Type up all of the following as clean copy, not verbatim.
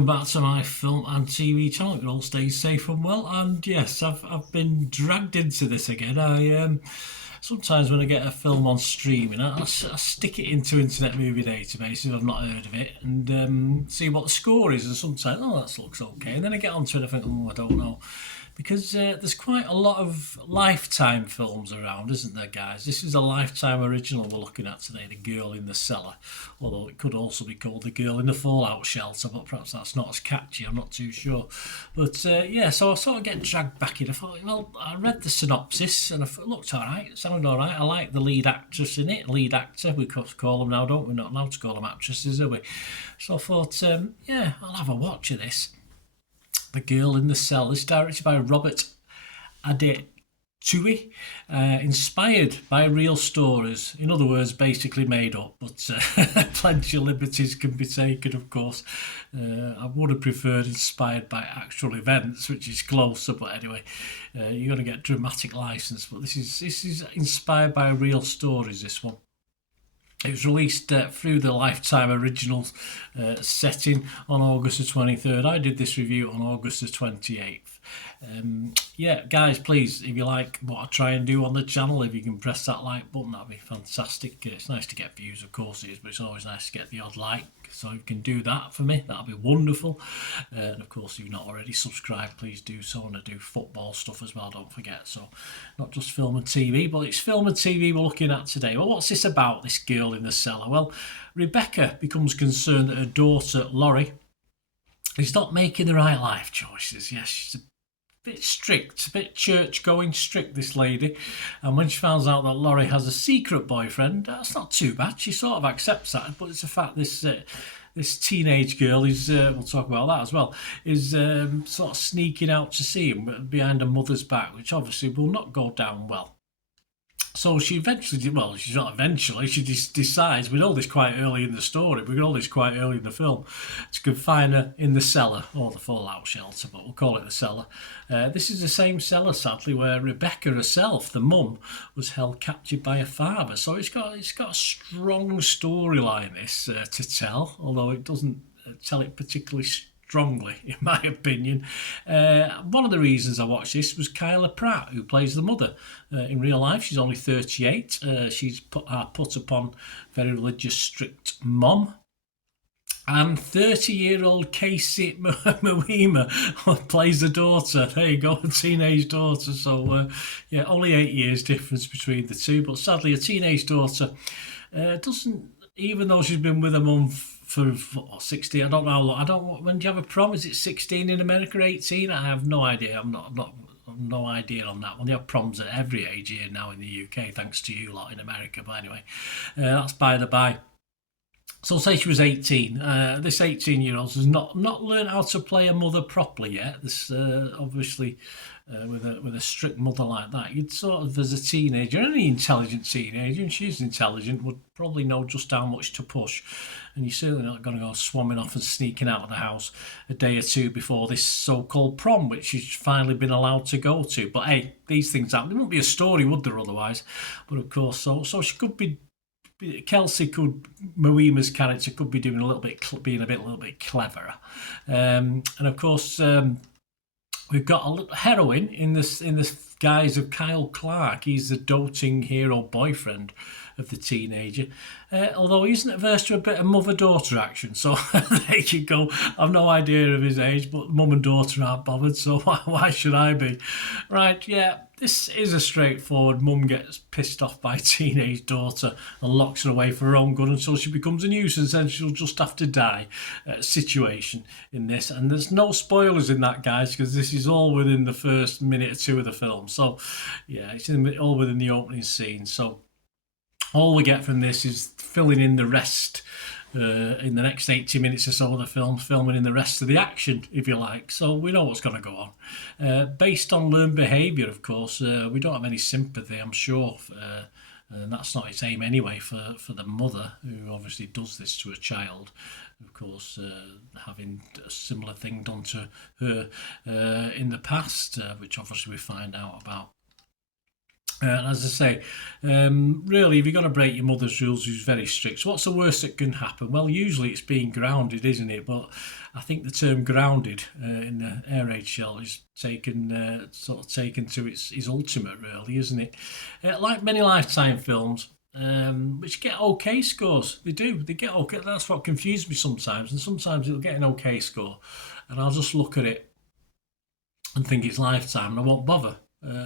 welcome back to my film and TV channel. You all stay safe and well. And yes, I've been dragged into this again. I sometimes when I get a film on streaming, I stick it into Internet Movie Database if I've not heard of it, and see what the score is. And sometimes, oh, that looks okay. And then I get onto it and I think, oh, I don't know. Because there's quite a lot of Lifetime films around, isn't there, guys? This is a Lifetime original we're looking at today, The Girl in the Cellar. Although it could also be called The Girl in the Fallout Shelter, but perhaps that's not as catchy, I'm not too sure. But yeah, so I sort of get dragged back in. I thought, well, I read the synopsis and it looked alright, it sounded alright. I like the lead actress in it, lead actor, we call them now, don't we? We're not allowed to call them actresses, are we? So I thought, yeah, I'll have a watch of this. The Girl in the Cell. It's directed by Robert Adetui, inspired by real stories. In other words, basically made up, but plenty of liberties can be taken, of course. I would have preferred inspired by actual events, which is closer, but anyway, you're going to get dramatic license. But this is inspired by real stories, this one. It was released through the Lifetime Originals setting on August the 23rd. I did this review on August the 28th. Yeah, guys, please, if you like what I try and do on the channel, if you can press that like button, that'd be fantastic. It's nice to get views, of course it is, but it's always nice to get the odd like. So if you can do that for me, that'd be wonderful. And of course, if you've not already subscribed, please do so. And I do football stuff as well, don't forget. So not just film and TV, but it's film and TV we're looking at today. Well, what's this about, this Girl in the Cellar? Well, Rebecca becomes concerned that her daughter, Laurie, is not making the right life choices. Yes, she's a bit strict, a bit church-going strict, this lady. And when she finds out that Laurie has a secret boyfriend, that's not too bad. She sort of accepts that, but it's a fact this teenage girl is, we'll talk about that as well, is sort of sneaking out to see him behind her mother's back, which obviously will not go down well. So she eventually, well, she's not eventually, she decides, we know this quite early in the story, we know this quite early in the film, to confine her in the cellar, or the fallout shelter, but we'll call it the cellar. This is the same cellar, sadly, where Rebecca herself, the mum, was held captive by her father. So it's got a strong storyline, this, to tell, although it doesn't tell it particularly strongly, in my opinion. One of the reasons I watched this was Kyla Pratt, who plays the mother. In real life, she's only 38. She's put upon very religious, strict mom. And 30-year-old Casey Moema plays the daughter. There you go, a teenage daughter. So, yeah, only 8 years difference between the two. But sadly, a teenage daughter doesn't, even though she's been with her mum for 16, I don't know, when do you have a prom? Is it 16 in America, 18? I have no idea. No idea on that one. They have proms at every age here now in the UK, thanks to you lot in America. But anyway, that's by the by. So say she was 18. This 18-year-old has not learned how to play a mother properly yet. This obviously, with a strict mother like that, you'd sort of, as a teenager, any intelligent teenager, and she's intelligent, would probably know just how much to push. And you're certainly not going to go swamming off and sneaking out of the house a day or two before this so-called prom, which she's finally been allowed to go to. But hey, these things happen. There wouldn't be a story, would there, otherwise? But of course, so she could be. Moema's character could be doing being a little bit cleverer, and of course we've got a little heroine in this guise of Kyle Clark. He's the doting hero boyfriend of the teenager, although he isn't averse to a bit of mother-daughter action. So there you go. I've no idea of his age, but mum and daughter aren't bothered, so why should I be? Right, yeah, this is a straightforward mum gets pissed off by a teenage daughter and locks her away for her own good until she becomes a nuisance and she'll just have to die situation in this. And there's no spoilers in that, guys, because this is all within the first minute or two of the film. So yeah, it's all within the opening scene. So all we get from this is filling in the rest in the next 80 minutes or so of the film, filming in the rest of the action, if you like. So we know what's going to go on. Based on learned behaviour, of course, we don't have any sympathy, I'm sure, and that's not its aim anyway for the mother, who obviously does this to a child. Of course, having a similar thing done to her in the past, which obviously we find out about As I say, really, if you're going to break your mother's rules, who's very strict, so what's the worst that can happen? Well, usually it's being grounded, isn't it? But I think the term grounded in the air raid shell is taken sort of taken to its ultimate, really, isn't it? Like many Lifetime films, which get okay scores. They do. They get okay. That's what confuses me sometimes. And sometimes it'll get an okay score, and I'll just look at it and think it's Lifetime, and I won't bother.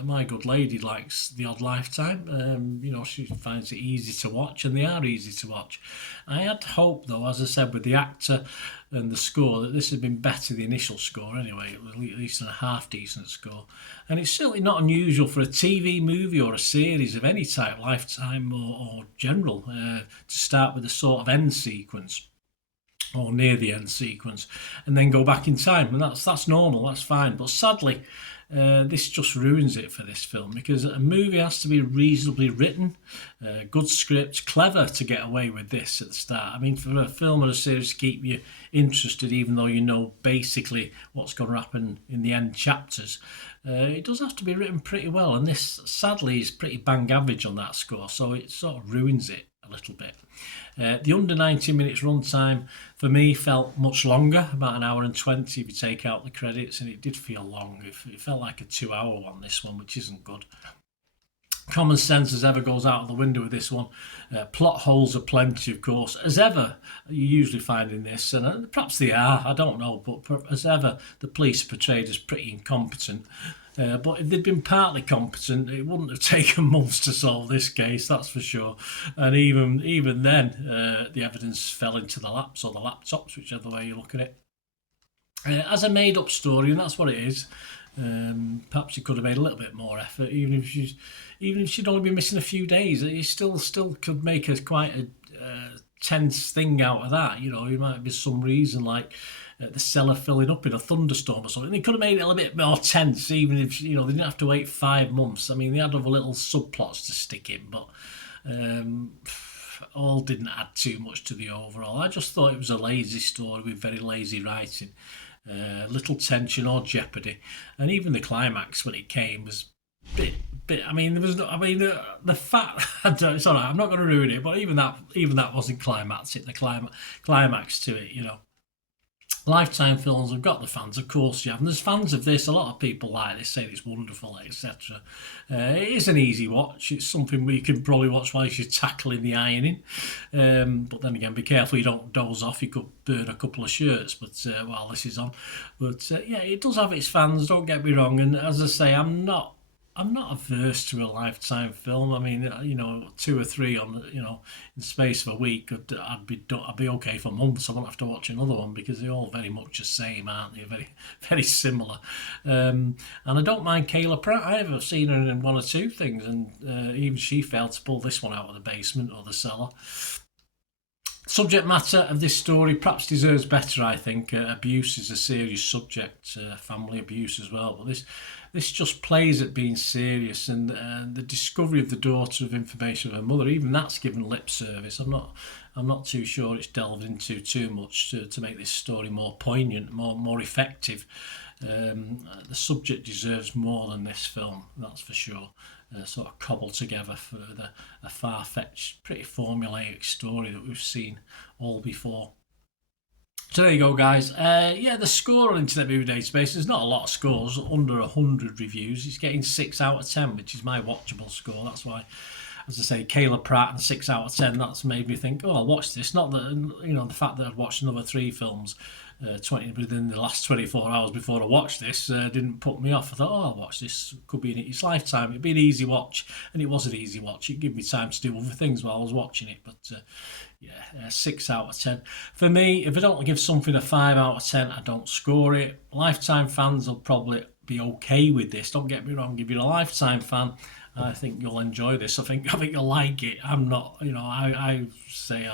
My good lady likes the odd Lifetime. She finds it easy to watch, and they are easy to watch. I had hope, though, as I said, with the actor and the score, that this had been better, the initial score anyway. It was at least a half decent score. And it's certainly not unusual for a TV movie or a series of any type, Lifetime or general, to start with a sort of end sequence or near the end sequence, and then go back in time, and that's normal, that's fine. But sadly, this just ruins it for this film, because a movie has to be reasonably written, good script, clever to get away with this at the start. I mean, for a film or a series to keep you interested, even though you know basically what's going to happen in the end chapters, it does have to be written pretty well, and this sadly is pretty bang average on that score, so it sort of ruins it a little bit. The under 90 minutes runtime for me felt much longer, about an hour and 20 if you take out the credits, and it did feel long. It felt like a 2-hour one, this one, which isn't good. Common sense as ever goes out of the window with this one. Plot holes are plenty, of course, as ever you usually find in this, and perhaps they are, I don't know, but as ever the police are portrayed as pretty incompetent. But if they'd been partly competent, it wouldn't have taken months to solve this case, that's for sure. And even then, the evidence fell into the laps or the laptops, whichever way you look at it. As a made-up story, and that's what it is. Perhaps you could have made a little bit more effort, even if she'd only been missing a few days. You still could make quite a tense thing out of that. You might be some reason like the cellar filling up in a thunderstorm or something. They could have made it a little bit more tense, even if they didn't have to wait 5 months. I mean, they had other little subplots to stick in, but all didn't add too much to the overall. I just thought it was a lazy story with very lazy writing. Little tension or jeopardy, and even the climax when it came was bit. I mean, there was no. I mean, the fact. It's all right. I'm not going to ruin it, but even that wasn't climactic. The climax to it, Lifetime films have got the fans, of course you have. And there's fans of this. A lot of people like this, say it's wonderful, etc. It is an easy watch. It's something we can probably watch while you're tackling the ironing. But then again, be careful you don't doze off. You could burn a couple of shirts. But while this is on, yeah, it does have its fans. Don't get me wrong. And as I say, I'm not averse to a Lifetime film. I mean, 2 or 3 on, in the space of a week, I'd be okay for months. I won't have to watch another one because they're all very much the same, aren't they? Very, very similar. And I don't mind Kayla Pratt. I've seen her in 1 or 2 things, and even she failed to pull this one out of the basement or the cellar. Subject matter of this story perhaps deserves better, I think. Abuse is a serious subject, family abuse as well. But this just plays at being serious, and the discovery of the daughter of information of her mother, even that's given lip service. I'm not too sure it's delved into too much to make this story more poignant, more effective. The subject deserves more than this film, that's for sure. Sort of cobbled together for a far-fetched, pretty formulaic story that we've seen all before. So there you go, guys. The score on Internet Movie Database, there's not a lot of scores, under 100 reviews. It's getting 6 out of 10, which is my watchable score. That's why, as I say, Kayla Pratt and 6 out of 10, that's made me think, I'll watch this. Not that, the fact that I'd watched another 3 films within the last 24 hours before I watched this didn't put me off. I thought, I'll watch this. Could be it's Lifetime. It'd be an easy watch, and it was an easy watch. It gave me time to do other things while I was watching it. But 6 out of 10 for me. If I don't give something a 5 out of 10, I don't score it. Lifetime fans will probably be okay with this. Don't get me wrong. If you're a Lifetime fan, I think you'll enjoy this. I think you'll like it. I'm not. I say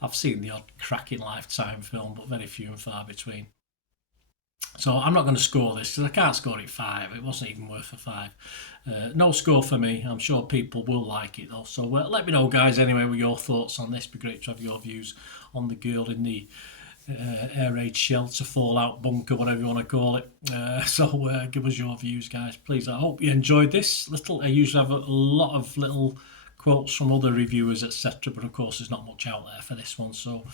I've seen the odd cracking Lifetime film, but very few and far between. So I'm not going to score this because I can't score it 5. It wasn't even worth a 5. No score for me. I'm sure people will like it though. So let me know, guys, anyway, with your thoughts on this. It'd be great to have your views on the girl in the air raid shelter, fallout bunker, whatever you want to call it. So give us your views, guys, please. I hope you enjoyed this little. I usually have a lot of little quotes from other reviewers, etc., but of course there's not much out there for this one, so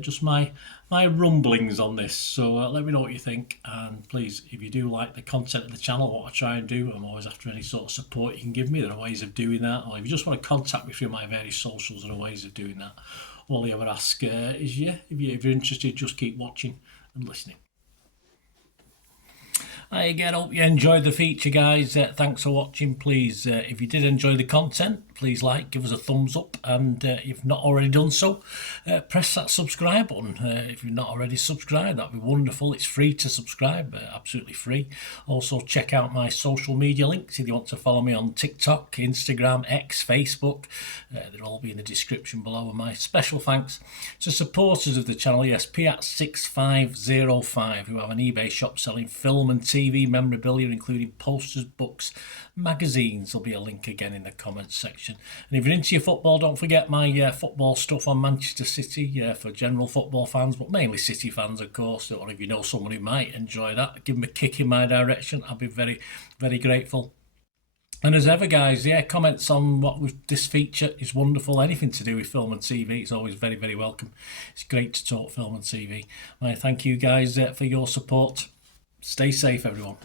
just my rumblings on this. So let me know what you think, and please, if you do like the content of the channel, what I try and do, I'm always after any sort of support you can give me. There are ways of doing that, or if you just want to contact me through my various socials, there are ways of doing that. All I ever ask is, if you're interested, just keep watching and listening. I again hope you enjoyed the feature, guys. Thanks for watching. Please, if you did enjoy the content, please give us a thumbs up, and if you've not already done so, press that subscribe button. If you've not already subscribed, that'd be wonderful. It's free to subscribe, absolutely free. Also, check out my social media links if you want to follow me on TikTok, Instagram, X, Facebook. They'll all be in the description below. And my special thanks to supporters of the channel, yes, Piat6505, who have an eBay shop selling film and TV memorabilia, including posters, books, magazines. There'll be a link again in the comments section. And if you're into your football, don't forget my football stuff on Manchester City for general football fans, but mainly City fans, of course. Or if you know someone who might enjoy that, give them a kick in my direction. I'll be very, very grateful. And as ever, guys, comments on this feature is wonderful. Anything to do with film and TV, it's always very, very welcome. It's great to talk film and TV. I thank you guys for your support. Stay safe, everyone.